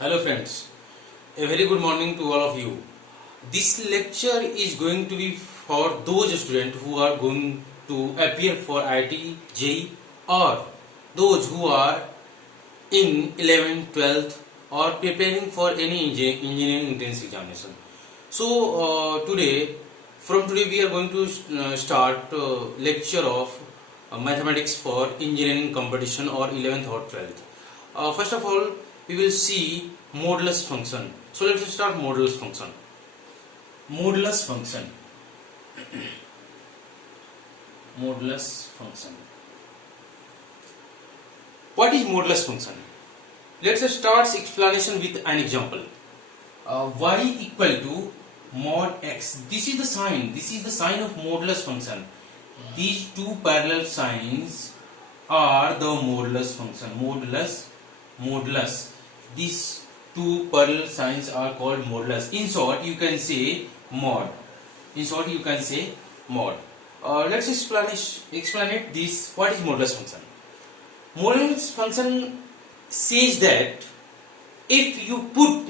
Hello friends, a very good morning to all of you. This lecture is going to be for those students who are going to appear for IIT, JEE or those who are in 11th, 12th or preparing for any engineering entrance examination. So from today we are going to start lecture of mathematics for engineering competition or 11th or 12th. First of all, we will see modulus function. So let's start modulus function. Modulus function. Modulus function. What is modulus function? Let's start explanation with an example. Y equal to mod x. This is the sign. This is the sign of modulus function. These two parallel signs are the modulus function. Modulus. These two parallel signs are called modulus. In short, you can say mod. Let's explain it. This. What is modulus function? Modulus function says that if you put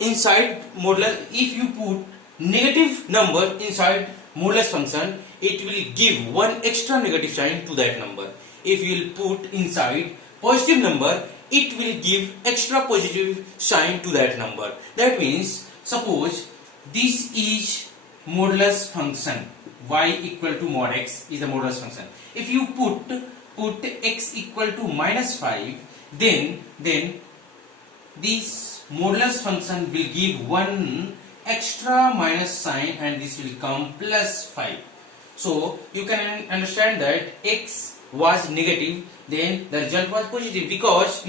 inside modulus, if you put negative number inside modulus function, it will give one extra negative sign to that number. If you will put inside positive number, it will give extra positive sign to that number. That means, suppose this is modulus function. Y equal to mod x is the modulus function. If you put x equal to minus 5, then this modulus function will give one extra minus sign and this will come plus 5. So you can understand that x was negative, then the result was positive because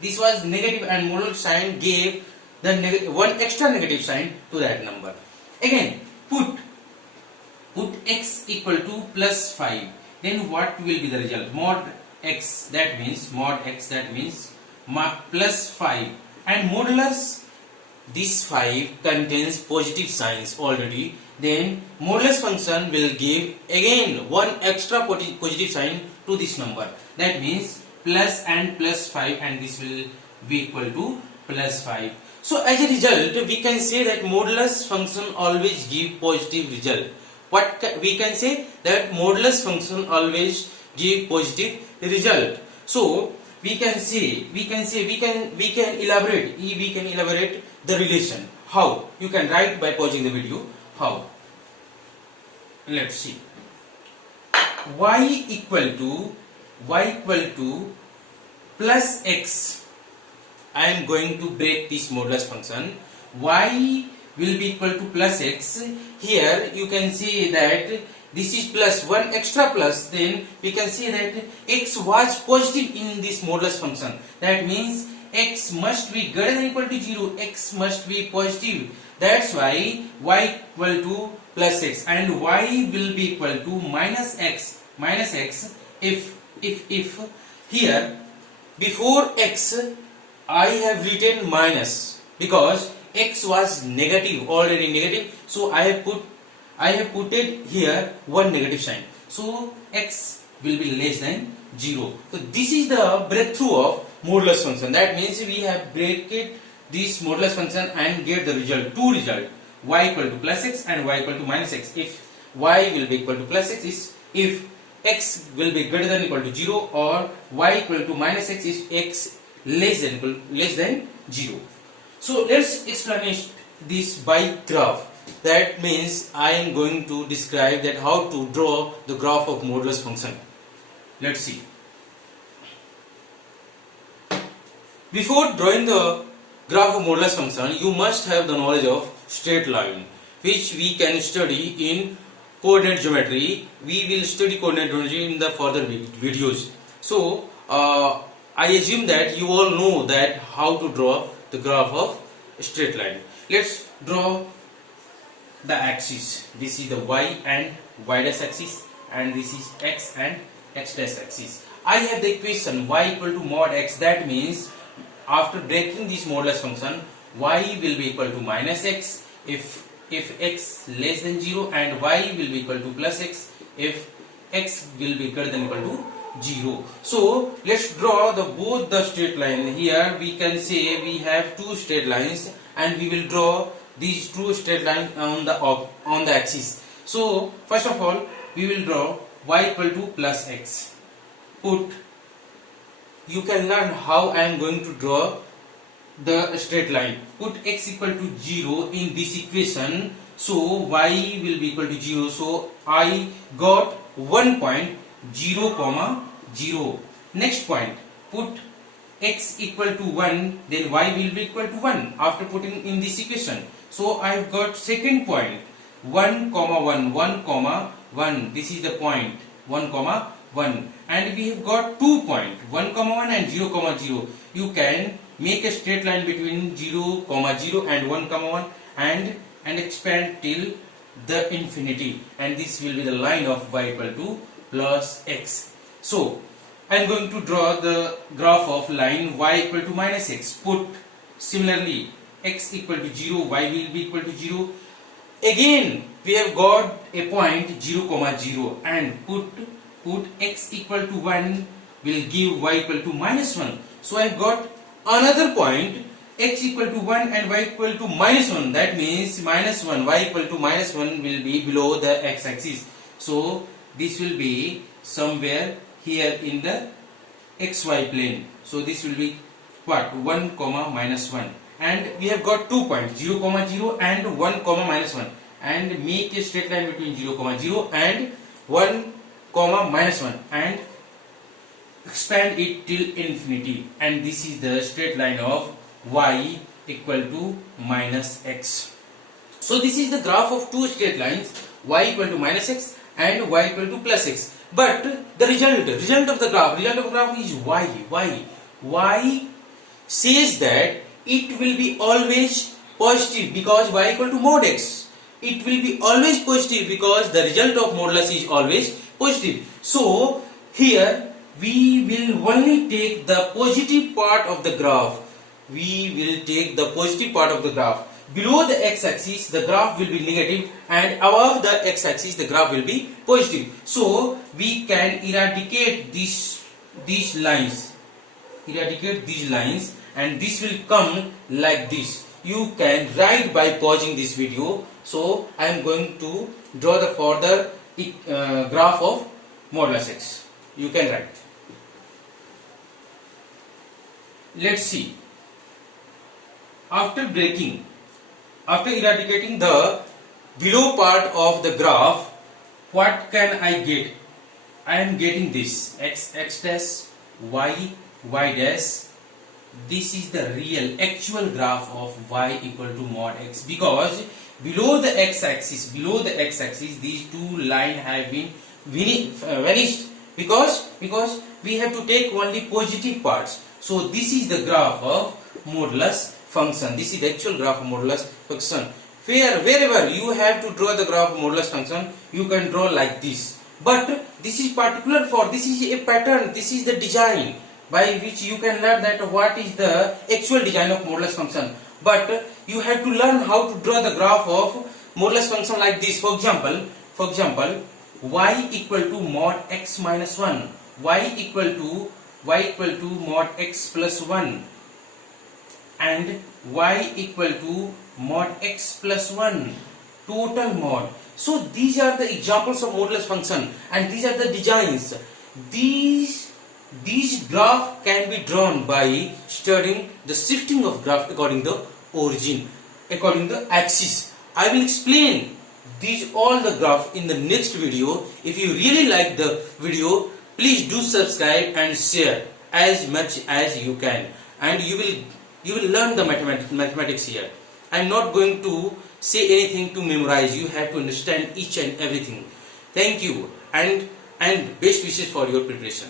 this was negative and modulus sign gave the one extra negative sign to that number. Again, put x equal to plus 5, then what will be the result? Mod x, that means plus 5, and modulus this 5 contains positive signs already, then modulus function will give again one extra positive sign to this number. That means plus and plus 5, and this will be equal to plus 5. So as a result, we can say that modulus function always give positive result. We can say that modulus function always give positive result. So we can elaborate the relation. How? You can write by pausing the video. How? Let's see. Y equal to plus x. I am going to break this modulus function. Y will be equal to plus x. Here you can see that this is plus, one extra plus, then we can see that x was positive in this modulus function. That means x must be greater than equal to 0, x must be positive. That's why y equal to plus x and y will be equal to minus x if here before x I have written minus because x was negative, already negative, so I have put it here one negative sign, so x will be less than 0. So this is the breakthrough of modulus function. That means we have breaked this modulus function and get the result, two result, y equal to plus x and y equal to minus x. If y will be equal to plus x is if x will be greater than equal to 0, or y equal to minus x is x less than 0. So let's explain this by graph. That means I am going to describe that how to draw the graph of modulus function. Let's see. Before drawing the graph of modulus function, you must have the knowledge of straight line, which we can study in coordinate geometry. We will study coordinate geometry in the further videos. So I assume that you all know that how to draw the graph of straight line. Let's draw the axis. This is the y and y dash axis, and this is x and x dash axis. I have the equation y equal to mod x. That means after breaking this modulus function, y will be equal to minus x if x less than 0, and y will be equal to plus x if x will be greater than equal to 0. So let's draw the both the straight line. Here we can say we have two straight lines, and we will draw these two straight lines on the axis. So first of all, we will draw y equal to plus x. You can learn how I am going to draw the straight line. Put x equal to 0 in this equation, so y will be equal to 0. So I got 1 point 0 comma 0. Next point, put x equal to 1, then y will be equal to 1 after putting in this equation. So I have got second point 1 comma 1, 1 comma 1. This is the point 1 comma 1, and we have got 2 point 1 comma 1 and 0 comma 0. You can make a straight line between 0 comma 0 and 1 comma 1 and expand till the infinity, and this will be the line of y equal to plus x. So I am going to draw the graph of line y equal to minus x. Put similarly x equal to 0, y will be equal to 0. Again we have got a point 0 comma 0, and put x equal to 1 will give y equal to minus 1. So I have got another point x equal to 1 and y equal to minus 1. That means minus 1, y equal to minus 1 will be below the x axis. So this will be somewhere here in the xy plane. So this will be what? 1 comma minus 1, and we have got 2 points 0 comma 0 and 1 comma minus 1, and make a straight line between 0 comma 0 and 1 comma minus 1 and expand it till infinity, and this is the straight line of y equal to minus x. So this is the graph of two straight lines, y equal to minus x and y equal to plus x. But the result of the graph is y says that it will be always positive because y equal to mod x. It will be always positive because the result of modulus is always positive. So here we will only take the positive part of the graph. Below the x-axis the graph will be negative, and above the x-axis the graph will be positive. So we can eradicate these lines, and this will come like this. You can write by pausing this video. So I am going to draw the further graph of modulus x. You can write. Let's see. After eradicating the below part of the graph, what can I get? I am getting this x dash, y dash. This is the actual graph of y equal to mod x, because below the x-axis these two lines have been vanished because we have to take only positive parts. So this is the graph of modulus function. This is the actual graph of modulus function. Wherever you have to draw the graph of modulus function, you can draw like this. But this is particular for, this is a pattern, this is the design by which you can learn that what is the actual design of modulus function. But you have to learn how to draw the graph of modulus function like this. For example, y equal to mod x minus 1, y equal to mod x plus 1, and y equal to mod x plus 1 total mod. So these are the examples of modulus function, and these are the designs. These graph can be drawn by studying the shifting of graph according to origin, according to axis. I will explain all the graph in the next video. If you really like the video, please do subscribe and share as much as you can, and you will learn the mathematics here. I am not going to say anything to memorize. You have to understand each and everything. Thank you, and best wishes for your preparation.